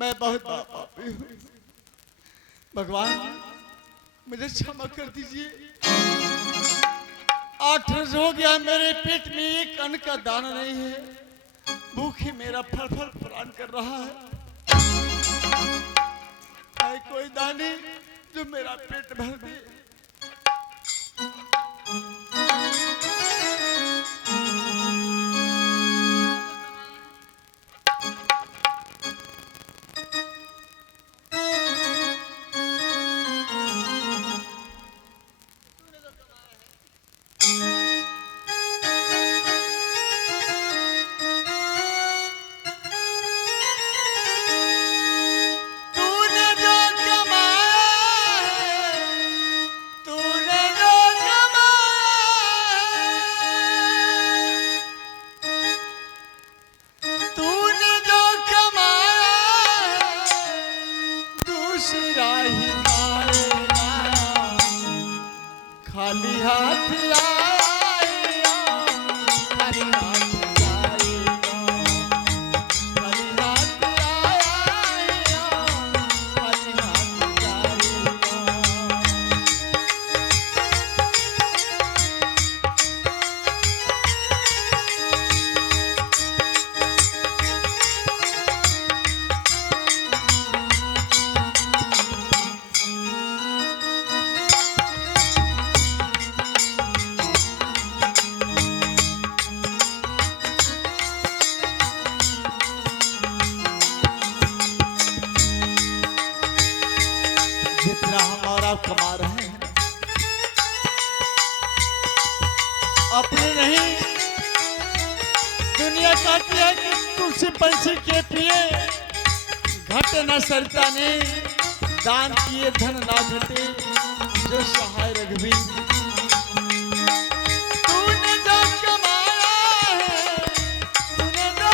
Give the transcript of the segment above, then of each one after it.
मैं बहुत बड़ा पापी हूँ। भगवान मुझे क्षमा कर दीजिए। 8 रोज हो गया मेरे पेट में एक अन्न का दाना नहीं है। भूखी मेरा फल फल प्राण कर रहा है कोई दानी जो मेरा पेट भर दे। खाली हाथ आएगा, खाली हाथ आएगा, खाली हाथ आएगा, खाली हाथ आएगा। जितना हम और आप कमा रहे हैं अपने नहीं, दुनिया कहती है कि तुलसी पंछी के पिए घटे न सरता ने, दान किए धन ना घटे जो सहाय रघुवीर। तूने जो कमाया है, तूने जो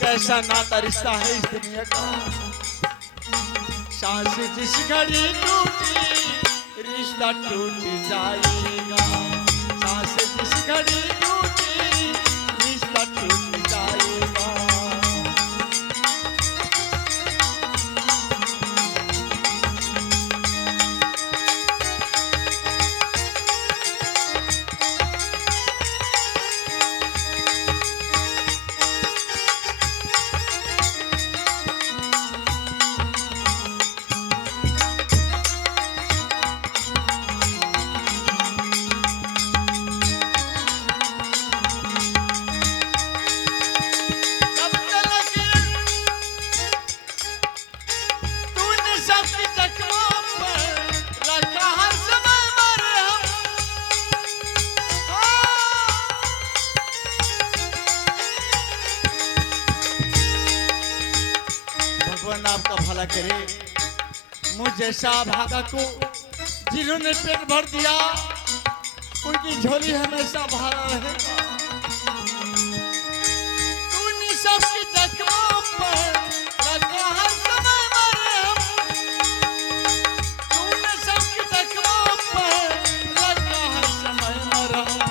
कैसा नाता रिश्ता है इस दुनिया का। सांस जिस घड़ी टूटी रिश्ता टूट जाएगा, सांस जिस घड़ी टूटी रिश्ता टूट जाएगा। भगवान आपका भला करे। मुझ जैसा भागा को जिन्होंने पेट भर दिया उनकी झोली हमेशा भरा रहेगा। तूने सबकी जख्मों पर रखा हर समय मरहम, तूने सबकी जख्मों पर रखा हर समय मरहम।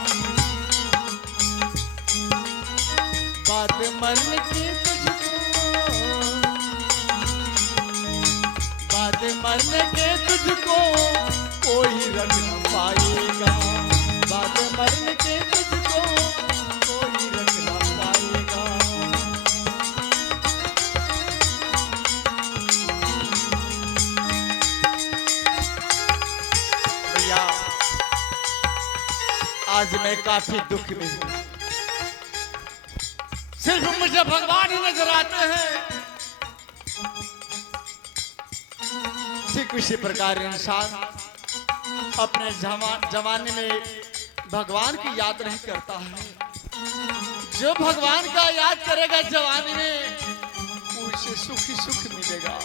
बात मरने की तुझको बाद मरने के तुझको कोई रख न पाएगा, बाद मरने के तुझको कोई रख न पाएगा। भैया आज मैं काफी दुख में हूँ, सिर्फ मुझे भगवान ही नजर आते हैं। ठीक उसी प्रकार इंसान अपने जमाने में भगवान की याद नहीं करता है। जो भगवान का याद करेगा जवानी में, उसे सुख ही सुख मिलेगा।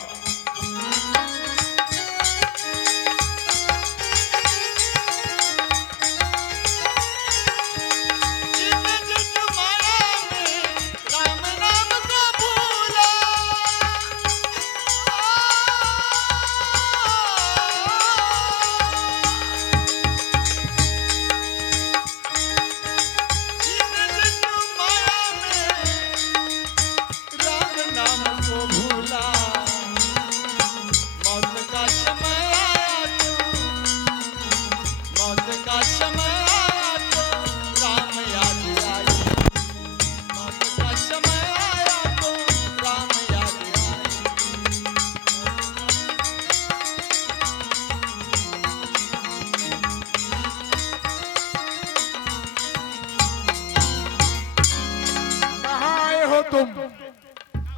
तुम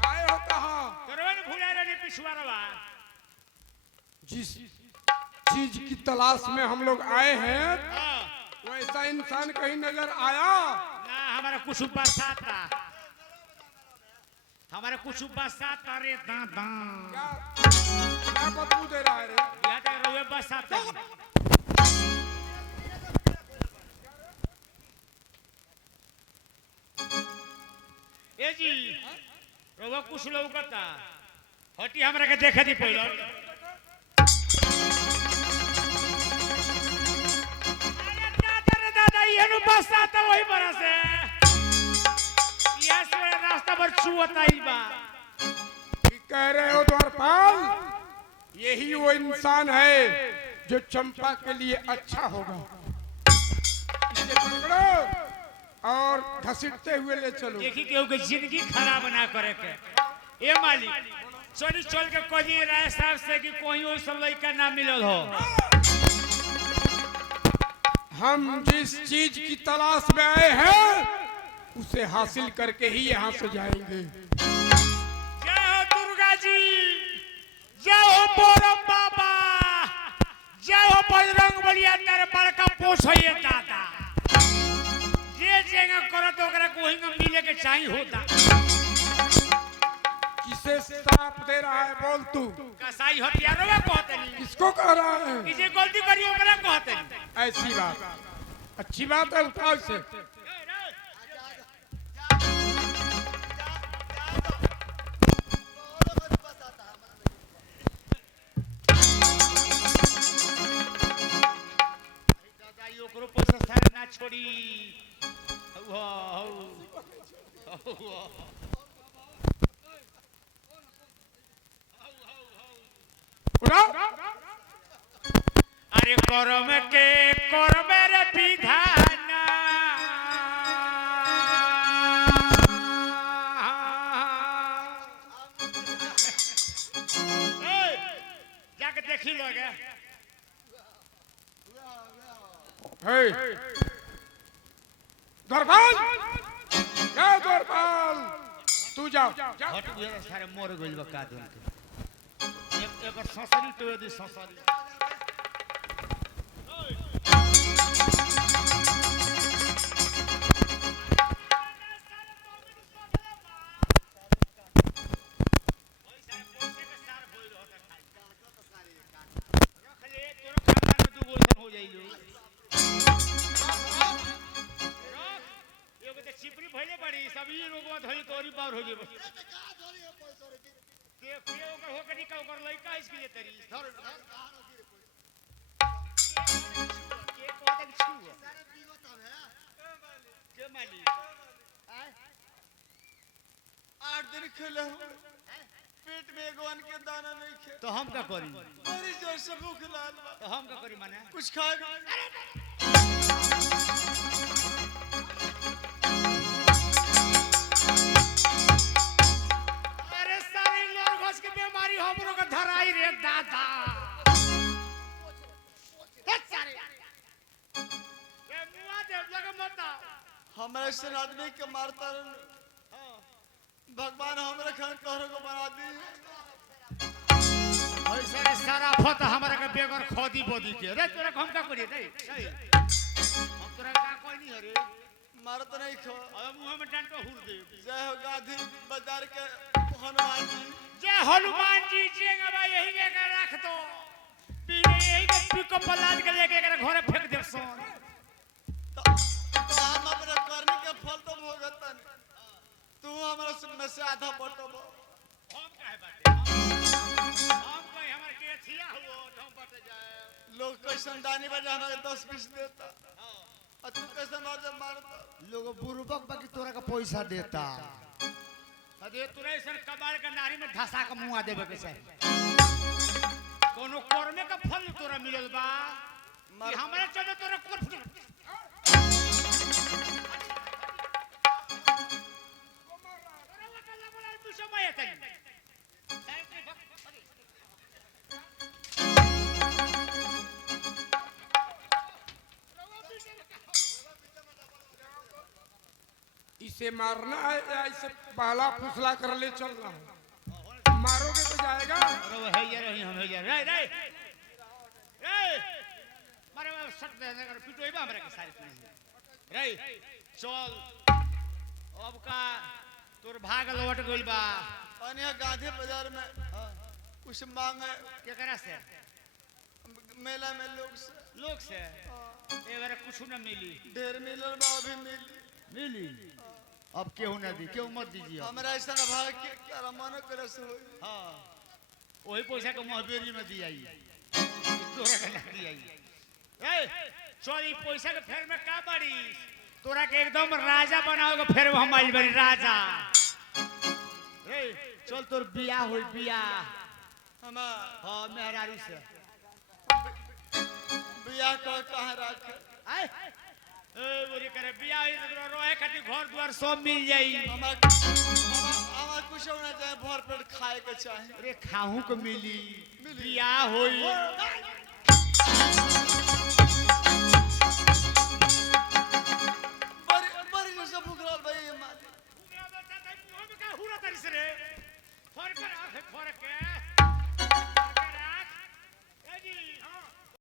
आए हो कहाँ? जिस चीज की तलाश में हम लोग आए हैं, वैसा इंसान कहीं नजर आया? ना, हमारा कुछ बरसात था, हमारा कुछ बरसात था रे दादा। क्या बदबू दे रहा है रे? यह तो रोए बरसात था। ए जी, रोवा कुछ लोग करता, हटी हमरा के देखे दी पहले। दादा ये नु बरसात वही बरस है, यह से रास्ता पर छुअता ही बा। कह रहे हो द्वारपाल, यही वो इंसान है जो चंपा के लिए अच्छा होगा। इसे पकड़ो और घसीटते हुए ले चलो। देखी केहू के जिंदगी खराब ना करे के। ए मालिक, चोरी चल के कोई राय साहब से कि कोई और सब लड़का ना मिलल हो। हम जिस चीज की तलाश में आए हैं, उसे हासिल करके ही यहाँ से जाएंगे। जय हो दुर्गा जी, जय हो बोरम बाबा, जय हो बजरंग बलिया दरबार का पोछिए दादा। ये जगह करो तो ओकरा कोई न मिले के चाहिए होता। किसे श्राप दे रहा है बोल तू? कसाई हथियारों में कहते नहीं, किसको कह रहा है? किसी गलती करी ओकरा कहते नहीं। ऐसी बात, अच्छी बात है, उठाओ इसे। दादा यो करो पैसा सारे ना छोड़ी। अरे करम के कर मेरे विधाना, जाके देखी लोगे। द्वारपाल, क्या द्वारपाल, तू जाओ। हट गया सारे मोर गइल बा का दिन के। एक ससरी तो दी ससरी। चिपरी भइले बड़ी सभी लोगवा धरी तोरी बार हो जेबो। के ओकर होकर निका ओकर लइका इसके लिए तरी धर के कहत कि छुओ के माली 8 दिन खेले हो, पेट में एगो अन्न के दाना नहीं खे। तो हम का करी बड़ी जोर से भूख लागल बा तो हम का करी माने कुछ खाएगा अरे सारी लोग घोष की बीमारी हमरो का धराई रे दादा सारे ए मुआ दे लगे मत हमारे से आदमी के मारता रहन भगवान हमरे खान कहरो को बना दी ऐसा रे सारा फत हमरा के बेगर खोदी बोदी के रे तोरा हम का करी रे हम तोरा का कोई नहीं रे मारत नहीं खो अब मुंह में डंटो हुर दे जय हो गाधी बाजार के हनुमान जी जय हनुमान जी जेंगा यही के रख दो पीने यही के पिकअप लाद के लेके घर फेंक दे सोन तो हम अपने करने के फल तो भोगतन तू हमरा में से आधा बटब हम काहे बाटे हम कोई हमर के छिया हुओ हम बट जाए लोग कैसन दानी बजा हमें 10-20 देता और तू कैसन मारता लोग बुरुबक बाकी तोरा का पैसा देता अरे तोरे सन कबाड़ के नारी में धसा के मुंह देबे के चाही कोनो कर्मे का फल तोरा मिलल बा कि हमरा चले तोरा कोन फुट इसे मारना है या इसे पहला फुसला कर ले चलना है मारोगे तो जाएगा अरे वो है ये रही हम है ये रे रे रे मारे वो सट दे अगर पिटोई बा हमरे के सारी रे चल अब का तोर भाग लौट गइल बा पानी गांधी बाजार में कुछ मांगे केकरा से मेला में लोग से ए बार कुछ न मिली ढेर मिलल बा अभी मिली अब केहू न दी केहू मत दीजिए हमरा ऐसा ना भाग के क्या मन करे से होई हां वही पैसा के महबेरी में दी आई तोरा के ना दी आई ए चोरी पैसा के फेर में का बड़ी तोरा के एकदम राजा बनाओगे फिर हम आइल बड़ी राजा ए चल तोर बियाह होई बियाह हम हां मेहरारू से बियाह कहाँ रखे आय ए बोरी करे बियाह होई तो रोए खातिर घर द्वार सब मिल जाई हमार कुछ होना चाहिए भर पेट खाए के चाहिए अरे खाहू को मिली बियाह होई बड़ी जोर से भूख रहल भाई ये माली मुंह में का हुरा तरी से रे फर कर आंख फर के